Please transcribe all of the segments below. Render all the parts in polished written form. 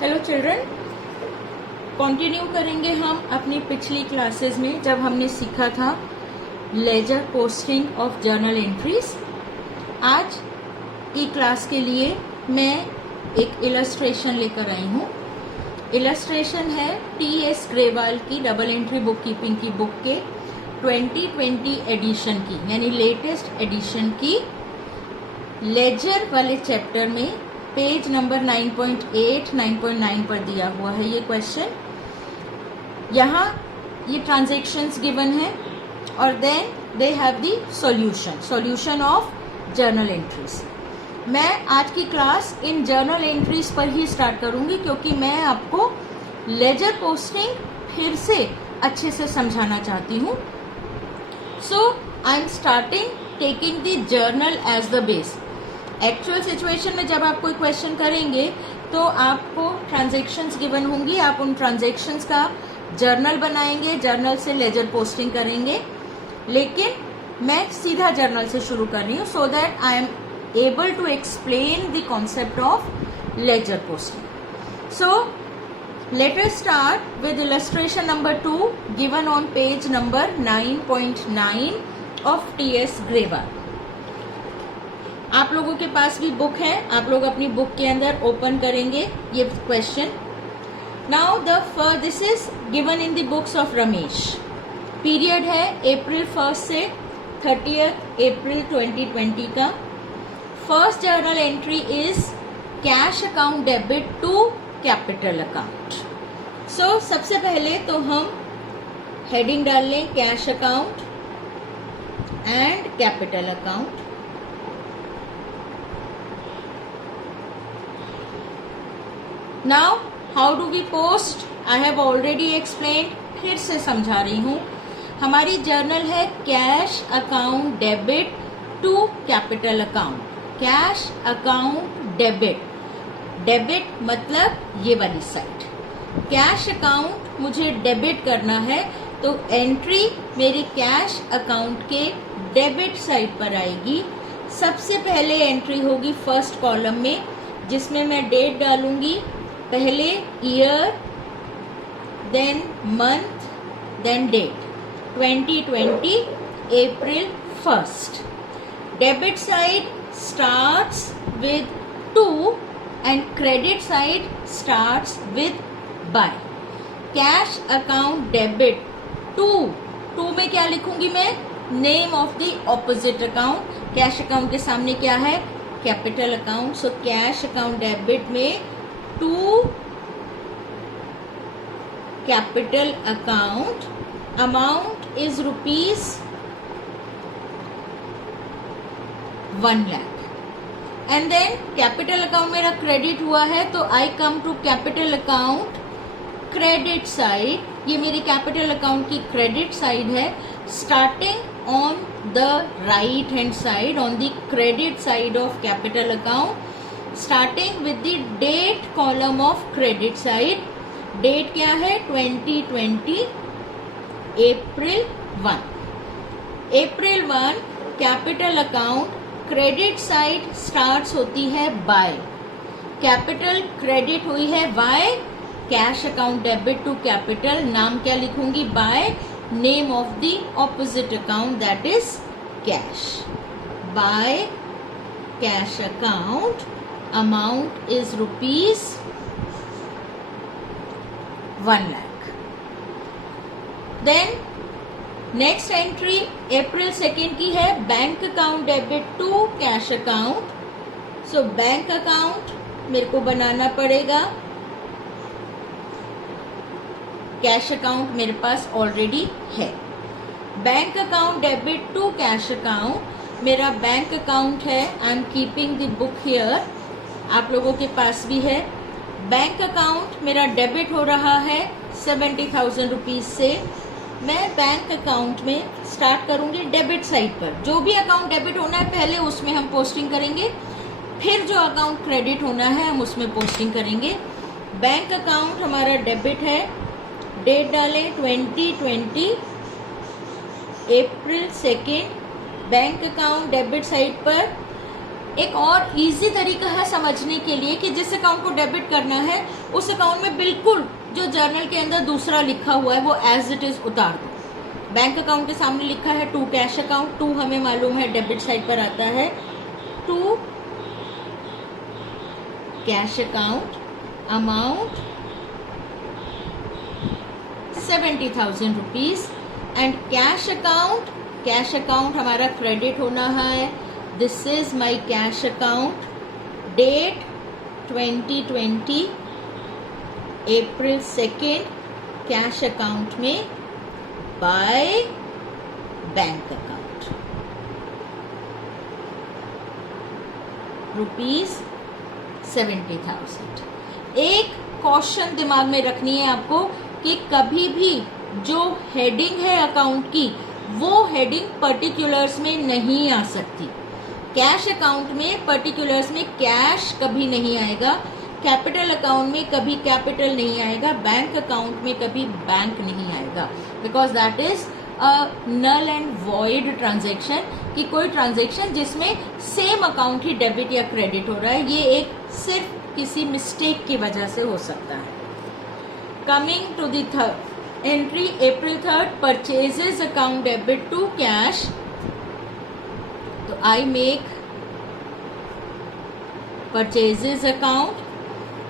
Hello children, continue करेंगे हम अपनी पिछली क्लासेस में जब हमने सीखा था ledger posting of journal entries. आज की क्लास के लिए मैं एक इलस्ट्रेशन लेकर आई हूँ। इलस्ट्रेशन है टी.एस. ग्रेवाल की डबल एंट्री बुक कीपिंग की बुक के 2020 एडिशन की, यानी लेटेस्ट एडिशन की लेजर वाले चैप्टर में पेज नंबर 9.8, 9.9 पर दिया हुआ है ये क्वेश्चन। यहाँ ये ट्रांजैक्शंस गिवन है और then they have the solution of journal entries. मैं आज की क्लास इन जर्नल एंट्रीज पर ही स्टार्ट करूंगी क्योंकि मैं आपको लेजर पोस्टिंग फिर से अच्छे से समझाना चाहती हूँ। So I am starting taking the journal as the base. Actual situation में जब आप कोई क्वेश्चन करेंगे तो आपको ट्रांजैक्शंस गिवन होंगी, आप उन ट्रांजैक्शंस का जर्नल बनाएंगे, जर्नल से लेजर पोस्टिंग करेंगे। लेकिन मैं सीधा जर्नल से शुरू कर रही हूँ so that I am able to explain the concept of ledger posting. So let us start with illustration number 2 given on page number 9.9 of T.S. Grewal। आप लोगों के पास भी बुक है, आप लोग अपनी बुक के अंदर ओपन करेंगे ये question. Now this is given in the books of Ramesh. Period है अप्रैल 1 से 30 अप्रैल 2020 का। First journal entry is cash account debit to capital account. So सबसे पहले तो हम हेडिंग डाल लें cash account and capital account. Now how do we post? I have already explained, फिर से समझा रही हूँ। हमारी जर्नल है cash account debit to capital account. Cash account debit, debit मतलब ये वाली साइड। कैश अकाउंट मुझे डेबिट करना है तो एंट्री मेरी कैश अकाउंट के डेबिट साइड पर आएगी। सबसे पहले एंट्री होगी फर्स्ट कॉलम में जिसमें मैं डेट डालूंगी। पहले year, then month, then date 2020 April 1। Debit side starts with 2 and credit side starts with by. Cash account debit to में क्या लिखूंगी मैं? Name of the opposite account. Cash account के सामने क्या है? Capital account. So cash account debit में to capital account, amount is rupees 1 lakh. And then capital account मेरा क्रेडिट हुआ है तो I come to capital account credit side. ये मेरी कैपिटल अकाउंट की क्रेडिट साइड है। Starting on the right hand side, on the credit side of capital account, starting with the date column of credit side। Date क्या है? 2020 April 1। April 1 capital account credit side starts होती है by. Capital credit हुई है by cash account debit to capital. नाम क्या लिखूंगी? By name of the opposite account that is cash. Bye cash account, amount is rupees 1 lakh। Then next entry April 2 की है bank account debit to cash account. So bank account मेरे को बनाना पड़ेगा। Cash account मेरे पास already है। Bank account debit to cash account मेरा बैंक अकाउंट है। I am keeping the book here, आप लोगों के पास भी है। बैंक अकाउंट मेरा डेबिट हो रहा है 70,000 रुपीज से। मैं बैंक अकाउंट में स्टार्ट करूंगी डेबिट साइड पर। जो भी अकाउंट डेबिट होना है पहले उसमें हम पोस्टिंग करेंगे, फिर जो अकाउंट क्रेडिट होना है हम उसमें पोस्टिंग करेंगे। बैंक अकाउंट हमारा डेबिट है। डेट डालें 2020 April 2। Bank account debit side पर एक और इजी तरीका है समझने के लिए कि जिस अकाउंट को डेबिट करना है उस अकाउंट में बिल्कुल जो जर्नल के अंदर दूसरा लिखा हुआ है वो एज इट इज उतार दो। बैंक अकाउंट के सामने लिखा है टू कैश अकाउंट, टू हमें मालूम है डेबिट साइड पर आता है, to cash account, amount 70,000 rupees, and cash account हमारा क्रेडिट होना है। This is my cash account, date 2020 April 2, cash account में बाय बैंक अकाउंट ₹70,000। एक कॉशन दिमाग में रखनी है आपको कि कभी भी जो हेडिंग है अकाउंट की वो हेडिंग पर्टिकुलर्स में नहीं आ सकती। कैश अकाउंट में पर्टिकुलर्स में कैश कभी नहीं आएगा, कैपिटल अकाउंट में कभी कैपिटल नहीं आएगा, बैंक अकाउंट में कभी बैंक नहीं आएगा, because that is a null and void transaction, कि कोई ट्रांजैक्शन जिसमें सेम अकाउंट ही डेबिट या क्रेडिट हो रहा है, ये एक सिर्फ किसी मिस्टेक की वजह से हो सकता है। Coming to the third entry, April 3, purchases account debit to cash. तो I make purchases account,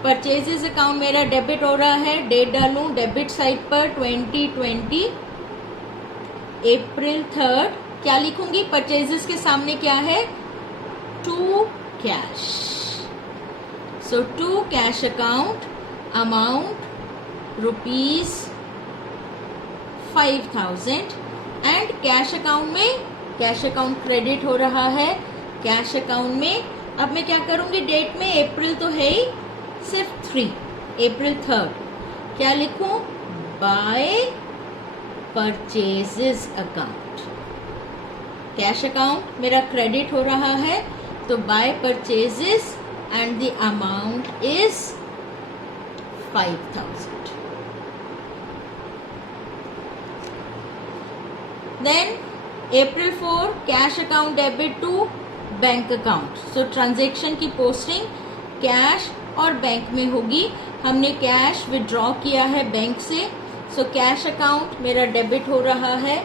purchases account मेरा डेबिट हो रहा है, डेट डालूं डेबिट साइड पर 2020 अप्रैल 3, क्या लिखूंगी परचेजेस के सामने क्या है, to cash, so to cash account, amount ₹5,000, and cash account में कैश अकाउंट क्रेडिट हो रहा है, कैश अकाउंट में अब मैं क्या करूंगी, डेट में अप्रैल तो है ही, सिर्फ 3 अप्रैल 3, क्या लिखूं, by purchases account. Cash account मेरा क्रेडिट हो रहा है तो by purchases and the amount is 5,000। Then April 4, cash account debit to bank account. So transaction की पोस्टिंग कैश और बैंक में होगी। हमने कैश विड्रॉ किया है बैंक से, सो कैश अकाउंट मेरा डेबिट हो रहा है।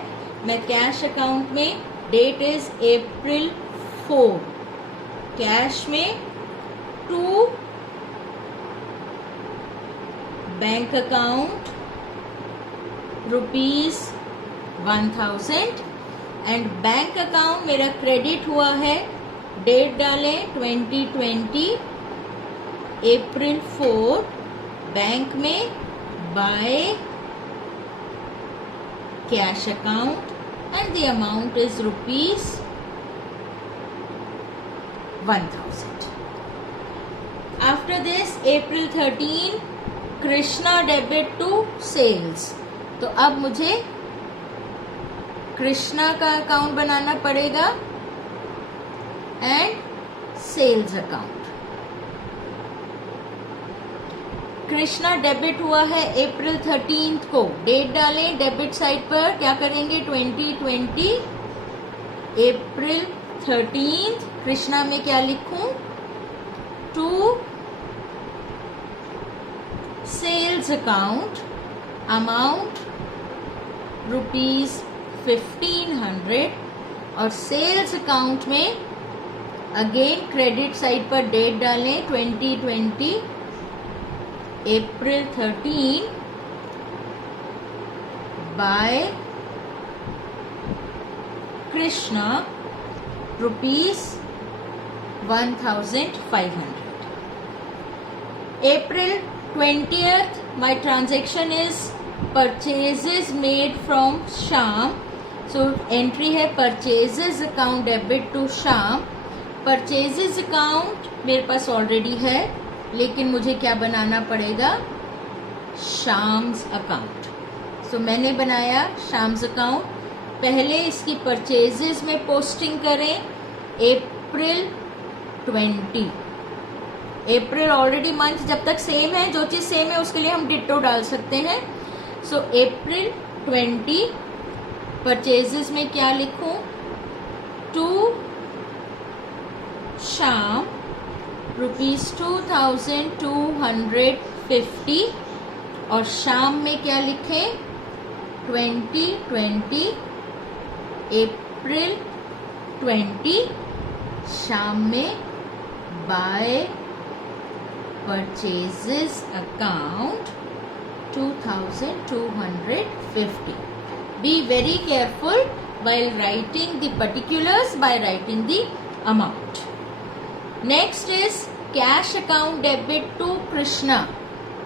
मैं कैश अकाउंट में, डेट इज अप्रैल 4, कैश में to bank account ₹1,000, and bank account मेरा क्रेडिट हुआ है, डेट डालें 2020 अप्रैल 4, बैंक में by cash account and the amount is ₹1,000। After this April 13, Krishna debit to sales. तो अब मुझे कृष्णा का अकाउंट बनाना पड़ेगा and sales account. Krishna debit हुआ है अप्रैल 13 को, डेट डालें डेबिट साइड पर, क्या करेंगे 2020 अप्रैल 13, कृष्णा में क्या लिखूं, टू सेल्स अकाउंट, अमाउंट ₹1,500, और सेल्स अकाउंट में अगेन क्रेडिट साइड पर डेट डालें 2020 अप्रैल 13 bye Krishna ₹1,500। April 20th, my transaction is purchases made from Shyam. So entry है purchases account debit to Shyam. Purchases account मेरे पास ऑलरेडी है, लेकिन मुझे क्या बनाना पड़ेगा, Shyam's account. So मैंने बनाया Shyam's account। पहले इसकी परचेजेस में पोस्टिंग करें अप्रैल 20। अप्रैल ऑलरेडी मंथ जब तक सेम है, जो चीज सेम है उसके लिए हम डिट्टो डाल सकते हैं। सो अप्रैल 20 परचेजेस में क्या लिखूं, टू शाम ₹2250 और शाम में क्या लिखें 2020 अप्रैल 20 शाम में bye purchases account 2250. Be very careful while writing the particulars by writing the amount. Next is cash account debit to Krishna.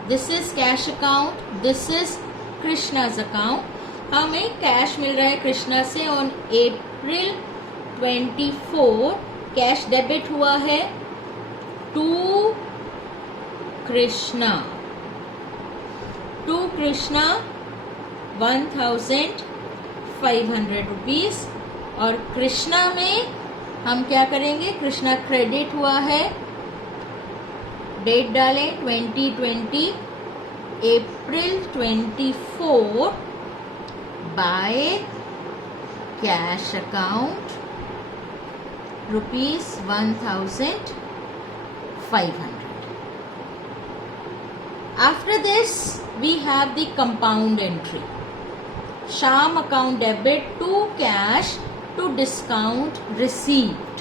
This is cash account. This is Krishna's account. हमें कैश मिल रहा है कृष्णा से ऑन अप्रैल 24. कैश डेबिट हुआ है to Krishna 1,500 rupees. और कृष्णा में हम क्या करेंगे, कृष्णा क्रेडिट हुआ है, डेट डालें 2020 अप्रैल 24 bye cash account ₹1,500. After this we have the compound entry. Sham account debit to cash to discount received.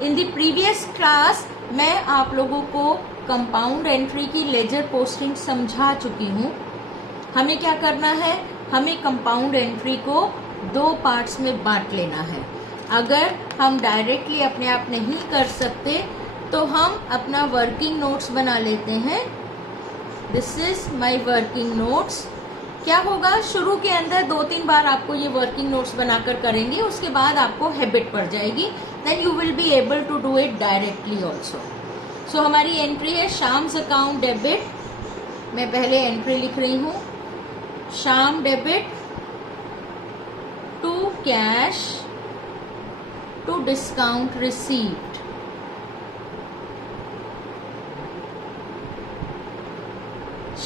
In the previous class मैं आप लोगों को कंपाउंड एंट्री की लेजर पोस्टिंग समझा चुकी हूँ. हमें क्या करना है, हमें कंपाउंड एंट्री को 2 पार्ट्स में बांट लेना है. अगर हम डायरेक्टली अपने आप नहीं कर सकते तो हम अपना वर्किंग नोट्स बना लेते हैं. This is my working notes. क्या होगा, शुरू के अंदर 2-3 बार आपको ये वर्किंग नोट्स बनाकर करेंगे, उसके बाद आपको हैबिट पड़ जाएगी. Then you will be able to do it directly also. So हमारी एंट्री है शाम्स अकाउंट डेबिट. मैं पहले एंट्री लिख रही हूँ, Sham debit to cash to discount received.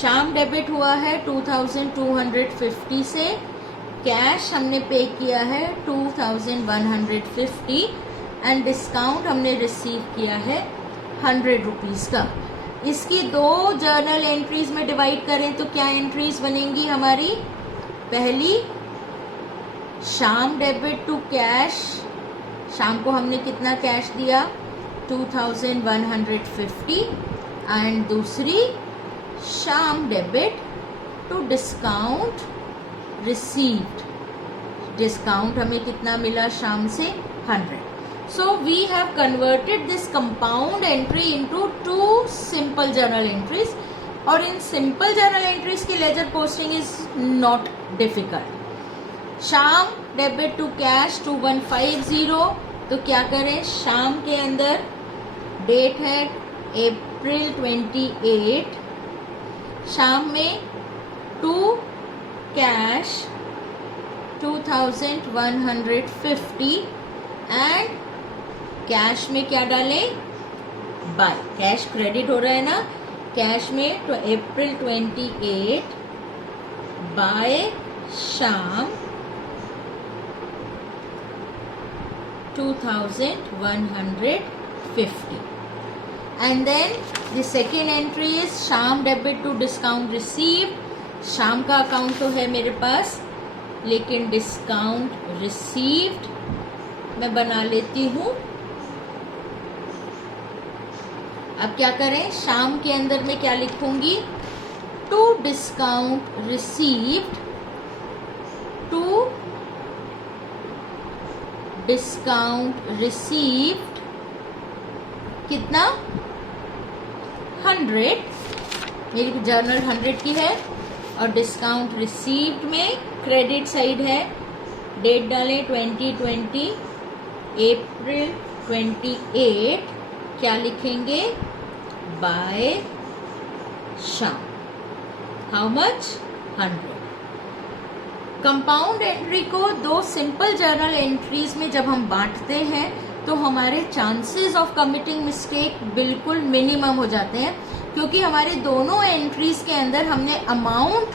Sham debit हुआ है 2250 से, कैश हमने पे किया है 2150 एंड डिस्काउंट हमने रिसीव किया है 100 रुपीज का. इसकी 2 जर्नल एंट्रीज में डिवाइड करें तो क्या एंट्रीज बनेंगी हमारी. पहली शाम डेबिट टू कैश, शाम को हमने कितना कैश दिया 2150 एंड दूसरी Sham debit to discount received. Discount हमें कितना मिला शाम से 100. So we have converted this compound entry into 2 simple journal entries. और इन सिंपल जर्नल एंट्रीज की ledger posting is not difficult. Sham debit to cash 2150, तो क्या करें, शाम के अंदर डेट है अप्रैल 28, शाम में टू कैश 2150 एंड कैश में क्या डालें, बाय. कैश क्रेडिट हो रहा है ना, कैश में तो अप्रैल 28 बाय शाम 2150. And then the second entry is शाम डेबिट टू डिस्काउंट रिसीव्ड. शाम का अकाउंट तो है मेरे पास, लेकिन डिस्काउंट रिसीव्ड मैं बना लेती हूँ. अब क्या करें, शाम के अंदर में क्या लिखूंगी, to discount received, to discount received कितना 100. मेरी जर्नल 100 की है और डिस्काउंट रिसीव्ड में क्रेडिट साइड है, डेट डालें 2020 अप्रैल 28. क्या लिखेंगे, बाय शाम. How much 100. कंपाउंड एंट्री को 2 सिंपल जर्नल एंट्रीज में जब हम बांटते हैं तो हमारे चांसेस ऑफ कमिटिंग मिस्टेक बिल्कुल मिनिमम हो जाते हैं, क्योंकि हमारे दोनों एंट्रीज के अंदर हमने अमाउंट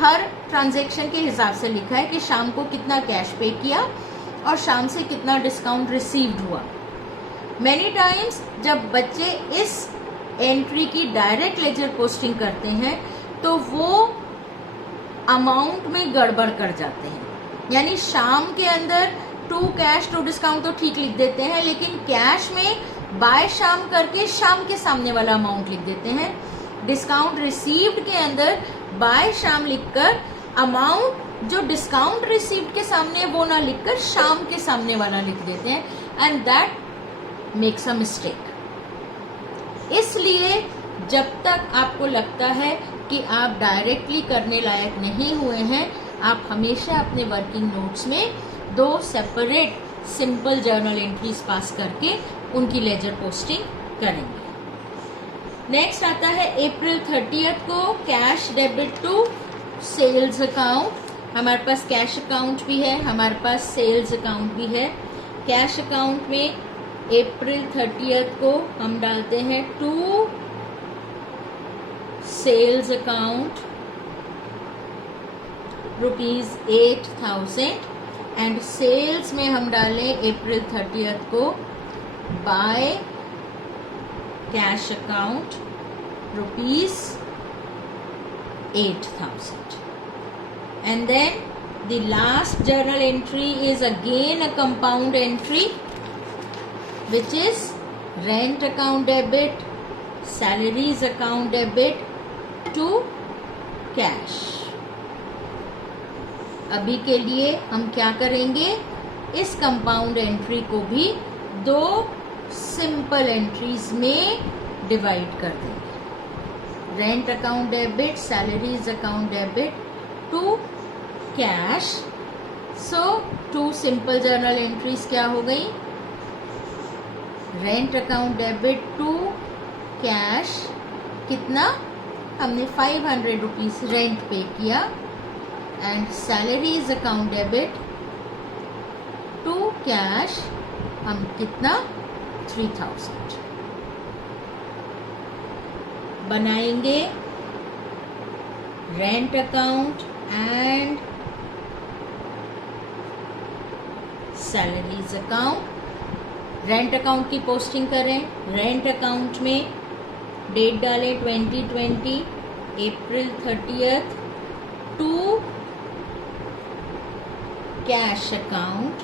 हर ट्रांजैक्शन के हिसाब से लिखा है कि शाम को कितना कैश पे किया और शाम से कितना डिस्काउंट रिसीव्ड हुआ. मैनी टाइम्स जब बच्चे इस एंट्री की डायरेक्ट लेजर पोस्टिंग करते हैं तो वो अमाउंट में गड़बड़ कर जाते हैं, यानी शाम के अंदर टू कैश टू डिस्काउंट तो ठीक लिख देते हैं, लेकिन कैश में बाय शाम करके शाम के सामने वाला अमाउंट लिख देते हैं। डिस्काउंट रिसीव्ड के अंदर बाय शाम लिखकर अमाउंट जो डिस्काउंट रिसीव्ड के सामने वो ना लिखकर शाम के सामने वाला लिख देते हैं, and that makes a mistake. इसलिए जब तक आपको लगता है कि आप डायरेक्टली करने लायक नहीं हुए हैं, आप हमेशा अपने वर्किंग नोट्स में 2 separate simple journal entries pass करके उनकी लेजर पोस्टिंग करेंगे। नेक्स्ट आता है अप्रैल 30 को cash debit to sales account. हमारे पास कैश अकाउंट भी है, हमारे पास सेल्स अकाउंट भी है। कैश अकाउंट में अप्रैल 30 को हम डालते हैं to sales account ₹8,000 and sales में हम डालें अप्रैल 30 को by cash account ₹8,000, and then the last journal entry is again a compound entry, which is rent account debit, salaries account debit to cash। अभी के लिए हम क्या करेंगे, इस कंपाउंड एंट्री को भी 2 सिंपल एंट्रीज में डिवाइड कर देंगे। Rent account debit, salaries account debit to cash. So 2 simple journal entries क्या हो गई, rent account debit to cash, कितना हमने 500 रुपीज रेंट पे किया, and salaries account debit to cash हम कितना 3,000 बनाएंगे। Rent account and salaries account. Rent account की पोस्टिंग करें। रेंट अकाउंट में डेट डालें 2020 अप्रैल 30 टू कैश अकाउंट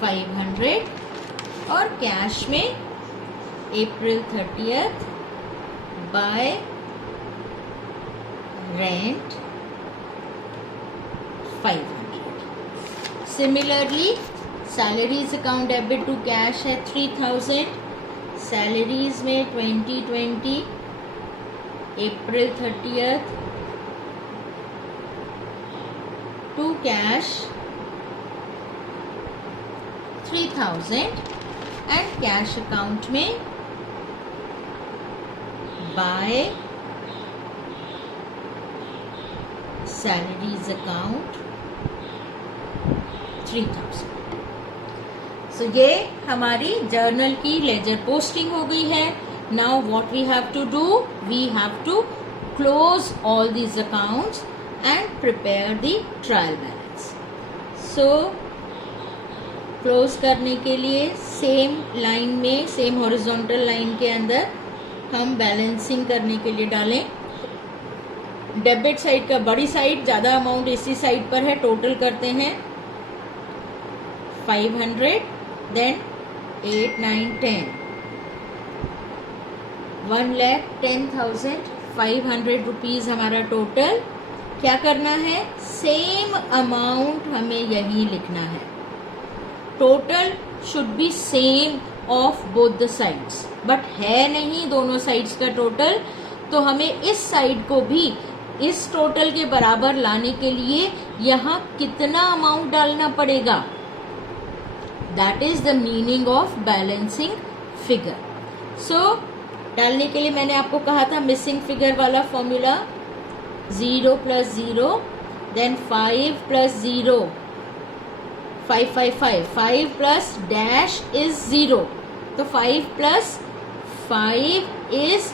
500 और कैश में April 30 by rent 500। Similarly salaries account debit to cash है 3,000, सैलरीज में 2020 April 30 to cash 3,000 and cash account में by salaries account 3,000। So ये हमारी जर्नल की लेजर पोस्टिंग हो गई है। Now what we have to do, we have to close all these accounts and prepare the trial balance. So close करने के लिए सेम लाइन में, सेम हॉरिजॉन्टल लाइन के अंदर हम बैलेंसिंग करने के लिए डालें। डेबिट साइड का बड़ी साइड, ज़्यादा अमाउंट इसी साइड पर है, टोटल करते हैं 500, देन 8, 9, 10, 1,10,500 रुपीज़ हमारा टोटल। क्या करना है, सेम अमाउंट हमें यही लिखना है। Total should be same of both the sides, but है नहीं दोनों साइड्स का टोटल, तो हमें इस साइड को भी इस टोटल के बराबर लाने के लिए यहाँ कितना अमाउंट डालना पड़ेगा, that is the meaning of balancing figure. So डालने के लिए मैंने आपको कहा था मिसिंग फिगर वाला formula, 0 + 0, then 5 + 0, 5, 5, 5, 5 plus dash is 0, तो 5 + 5 इज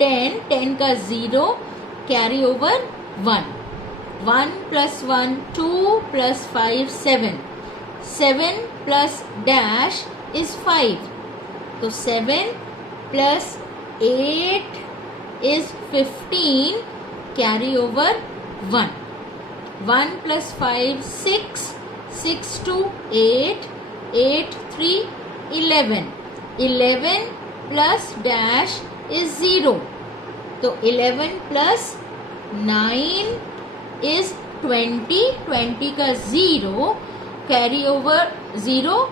10, 10 का 0, carry over 1, 1 + 1, 2 + 5, 7, 7 plus dash is 5. तो 7 plus 8 is 15. Carry over 1. 1 plus 5 6. 6 to 8. 8 3 11. 11 plus dash is 0. तो 11 plus 9 is 20. 20 का 0. Carry over 0.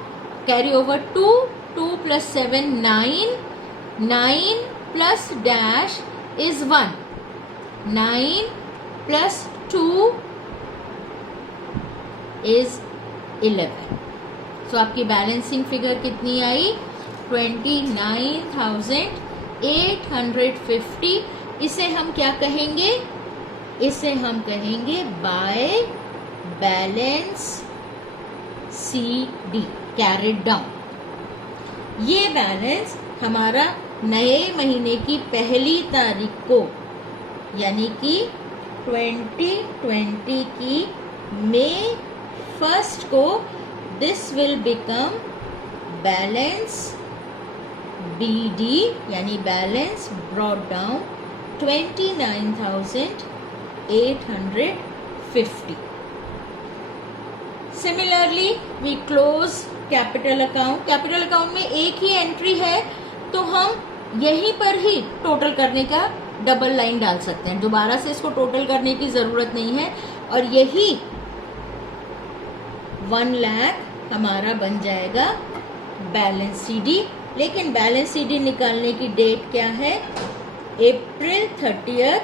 Carry over 2. 2 plus 7 9. 9 plus dash is 1. 9 plus 2 is 11. So आपकी balancing figure कितनी आई? 29,850. इसे हम क्या कहेंगे? इसे हम कहेंगे bye balance CD, carried down. ये बैलेंस हमारा नए महीने की पहली तारीख को, यानी कि 2020 की मई 1 को, this will become balance BD, यानी balance brought down 29,850. Similarly we close capital account. Capital account में एक ही एंट्री है, तो हम यहीं पर ही टोटल करने का डबल लाइन डाल सकते हैं. दोबारा से इसको टोटल करने की जरूरत नहीं है, और यही 1 लाख हमारा बन जाएगा बैलेंस CD. लेकिन बैलेंस CD निकालने की डेट क्या है? अप्रैल 30.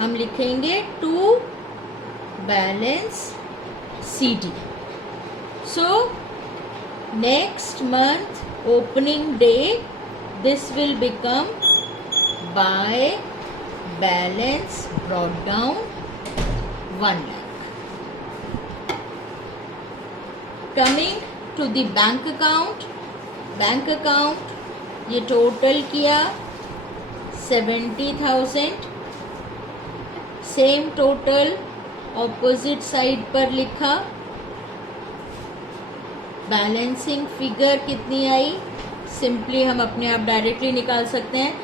हम लिखेंगे to balance CD. So next month opening day, this will become by balance brought down 1 lakh. Coming to the bank account. Bank account ये टोटल किया 70,000. सेम टोटल ऑपोजिट साइड पर लिखा. बैलेंसिंग फिगर कितनी आई? Simply हम अपने आप directly निकाल सकते हैं.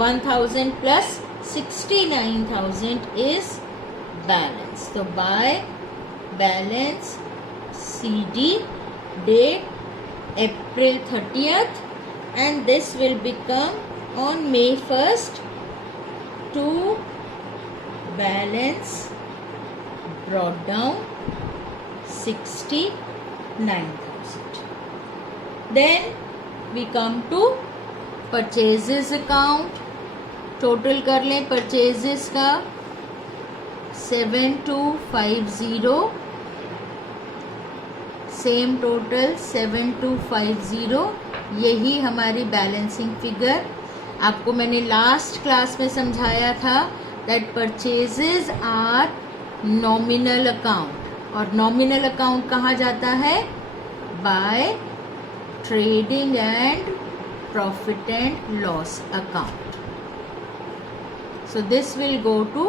1,000 प्लस 69,000 इज बैलेंस. तो बाय बैलेंस CD, डेट April 30th, and this will become on May 1st to balance brought down 69,000. Then we come to purchases account. Total कर लें परचेजेस का 7250. Same total 7250. यही हमारी बैलेंसिंग फिगर. आपको मैंने last class में समझाया था that purchases are nominal account. और नॉमिनल अकाउंट कहा जाता है? By trading and profit and loss account. So this will go to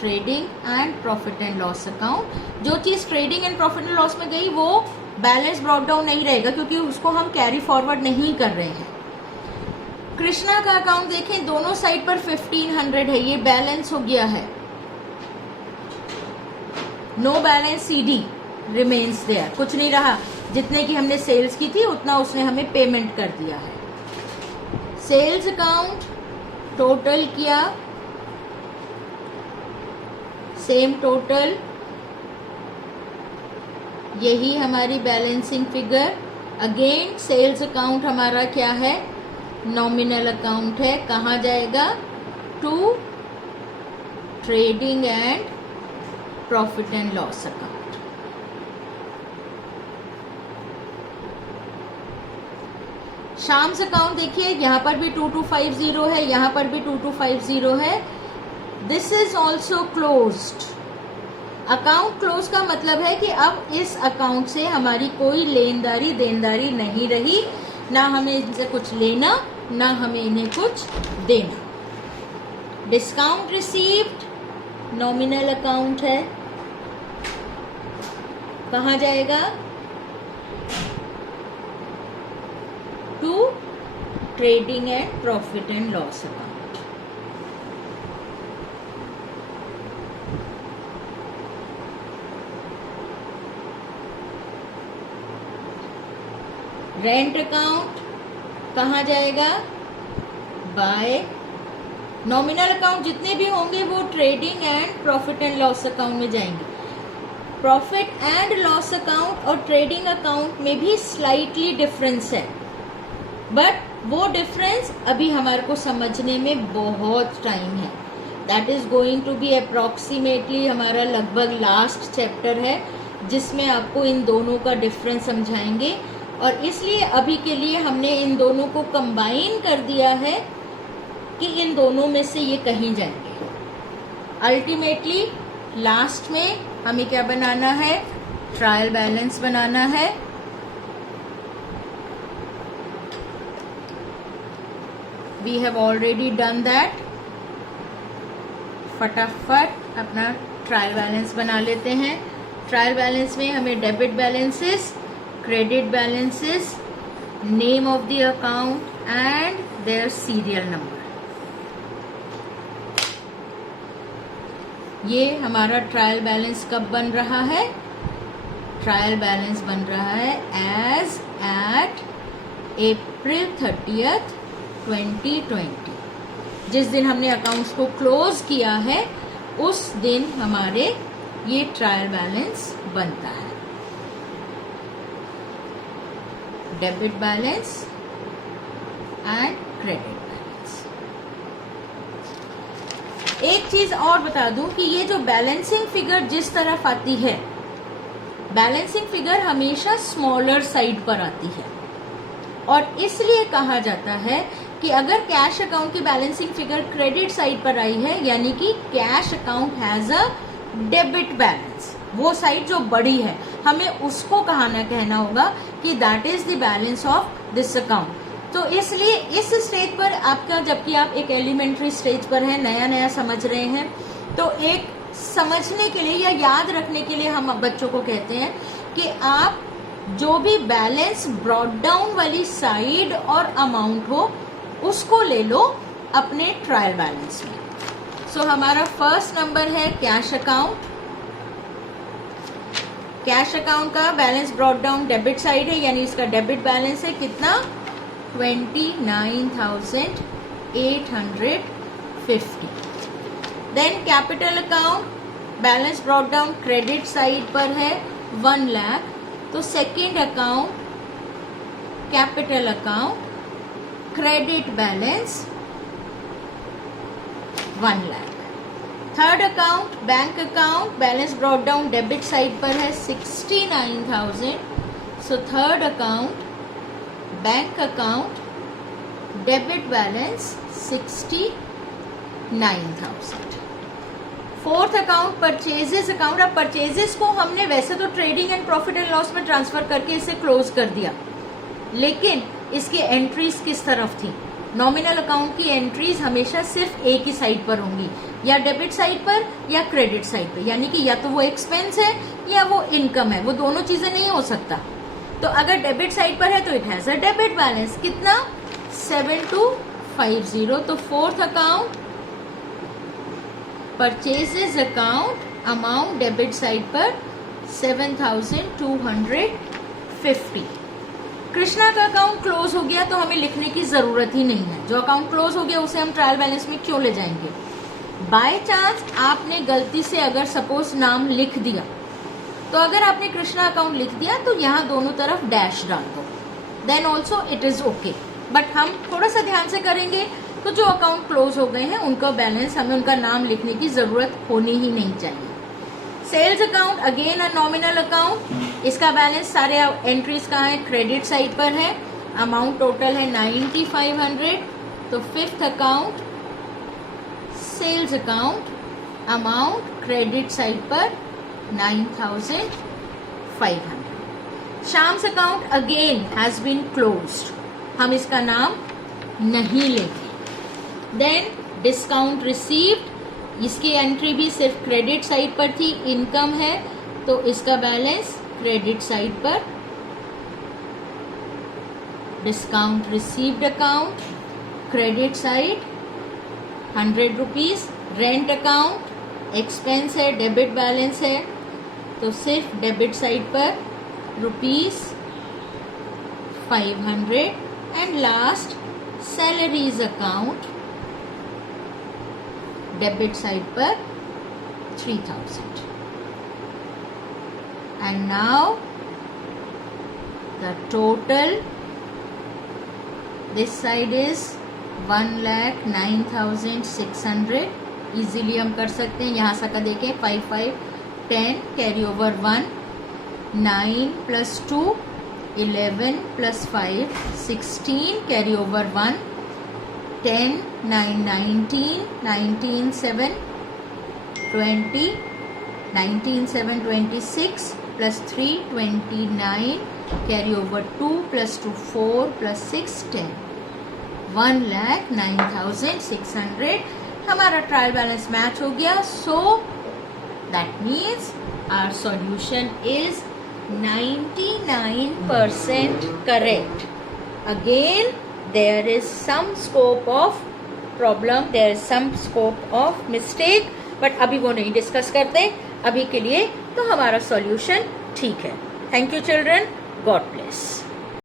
trading and profit and loss account. जो चीज trading and profit and loss में गई वो बैलेंस ब्रॉट डाउन नहीं रहेगा, क्योंकि उसको हम कैरी फॉरवर्ड नहीं कर रहे हैं. कृष्णा का अकाउंट देखें, दोनों साइड पर 1500 है. ये बैलेंस हो गया है. No balance CD remains there. कुछ नहीं रहा. जितने की हमने सेल्स की थी उतना उसने हमें पेमेंट कर दिया है. सेल्स अकाउंट टोटल किया, सेम टोटल. यही हमारी balancing figure. Again sales account हमारा क्या है? नॉमिनल अकाउंट है. कहाँ जाएगा? To trading and profit and loss account. शाम्स अकाउंट देखिए, यहाँ पर भी 2250 है, यहाँ पर भी 2250 है. This is also closed. Account close का मतलब है कि अब इस अकाउंट से हमारी कोई लेनदारी देनदारी नहीं रही. ना हमें इनसे कुछ लेना, ना हमें इन्हें कुछ देना. डिस्काउंट रिसीव्ड नॉमिनल अकाउंट है. कहाँ जाएगा? Trading and profit and loss account. Rent account कहाँ जाएगा? बाय नॉमिनल अकाउंट जितने भी होंगे वो trading and profit and loss account में जाएंगे। प्रॉफिट एंड लॉस अकाउंट और ट्रेडिंग अकाउंट में भी स्लाइटली डिफरेंस है, बट वो डिफरेंस अभी हमारे को समझने में बहुत टाइम है। That is going to be approximately हमारा लगभग लास्ट चैप्टर है जिसमें आपको इन दोनों का डिफरेंस समझाएंगे, और इसलिए अभी के लिए हमने इन दोनों को कंबाइन कर दिया है कि इन दोनों में से ये कहीं जाएंगे। अल्टीमेटली लास्ट में हमें क्या बनाना है? ट्रायल बैलेंस बनाना है। We have already done that. फटाफट अपना ट्रायल बैलेंस बना लेते हैं। ट्रायल बैलेंस में हमें debit balances, credit balances, name of the account and their serial number, ये हमारा ट्रायल बैलेंस कब बन रहा है? ट्रायल बैलेंस बन रहा है एज एट April 30th, 2020। जिस दिन हमने अकाउंट्स को क्लोज किया है उस दिन हमारे ये ट्रायल बैलेंस बनता है। Debit balance and credit balance. एक चीज और बता दूं कि ये जो बैलेंसिंग फिगर जिस तरफ आती है, बैलेंसिंग फिगर हमेशा स्मॉलर साइड पर आती है, और इसलिए कहा जाता है कि अगर कैश अकाउंट की बैलेंसिंग फिगर क्रेडिट साइड पर आई है, यानी कि cash account has a debit balance, वो साइड जो बड़ी है, हमें उसको कहना होगा कि that is the balance of this account. तो इसलिए इस स्टेज पर आपका, जबकि आप एक एलिमेंट्री स्टेज पर हैं, नया नया समझ रहे हैं, तो एक समझने के लिए या याद रखने के लिए हम बच्चों को कहते हैं कि आप जो भी बैलेंस ब्रॉट डाउन वाली साइड और अमाउंट हो उसको ले लो अपने ट्रायल बैलेंस में। सो हमारा फर्स्ट नंबर है कैश अकाउंट। कैश अकाउंट का balance brought down debit side है, यानी इसका डेबिट बैलेंस है कितना? 29,850। Then capital account balance brought down credit side पर है 1 लाख, तो second account capital account credit balance 1 lakh. Third account bank account balance brought down debit side पर है 69,000, so third account bank account debit balance 69,000। Fourth account purchases account. अब purchases को हमने वैसे तो trading and profit and loss में transfer करके इसे क्लोज कर दिया, लेकिन इसकी एंट्रीज किस तरफ थी? नॉमिनल अकाउंट की एंट्रीज हमेशा सिर्फ एक ही साइड पर होंगी, या डेबिट साइड पर या क्रेडिट साइड पर, यानी कि या तो वो एक्सपेंस है या वो इनकम है, वो दोनों चीजें नहीं हो सकता। तो अगर डेबिट साइड पर है तो it has a debit balance कितना? 7250। तो fourth account purchases account, amount debit side पर 7250। कृष्णा का अकाउंट क्लोज हो गया तो हमें लिखने की जरूरत ही नहीं है। जो अकाउंट क्लोज हो गया उसे हम ट्रायल बैलेंस में क्यों ले जाएंगे? बाय चांस आपने गलती से अगर सपोज नाम लिख दिया, तो अगर आपने कृष्णा अकाउंट लिख दिया तो यहाँ दोनों तरफ डैश डाल दो, then also it is okay. But हम थोड़ा सा ध्यान से करेंगे तो जो अकाउंट क्लोज हो गए हैं उनका बैलेंस, हमें उनका नाम लिखने की जरूरत होनी ही नहीं चाहिए। Sales account again a nominal account, इसका बैलेंस सारे एंट्रीज कहाँ है? क्रेडिट साइड पर है, अमाउंट टोटल है 9500। तो fifth account sales account, amount credit side पर 9500। Shams account again has been closed, हम इसका नाम नहीं लेंगे। देन डिस्काउंट रिसीव्ड, इसकी एंट्री भी सिर्फ क्रेडिट साइड पर थी, इनकम है तो इसका बैलेंस क्रेडिट साइड पर। Discount received account credit side 100 rupees, rent account expense है, डेबिट बैलेंस है, तो सिर्फ डेबिट साइड पर ₹500 and last salaries account debit side पर 3000 and now the total this side is 1,09,600. Easily हम कर सकते हैं, यहाँ से का देखें 5 5 10 carry over 1 9 + 2 11 + 5 16 carry over 1 10 9 19 19 7 20 19 7 26 + 3 29 carry over 2 + 2 4 + 6 10 1,09,600. हमारा ट्रायल बैलेंस मैच हो गया, so that means our solution is 99% correct. Again there is some scope of problem, there is some scope of mistake, but अभी वो नहीं डिस्कस करते. अभी के लिए तो हमारा सॉल्यूशन ठीक है. Thank you children. God bless.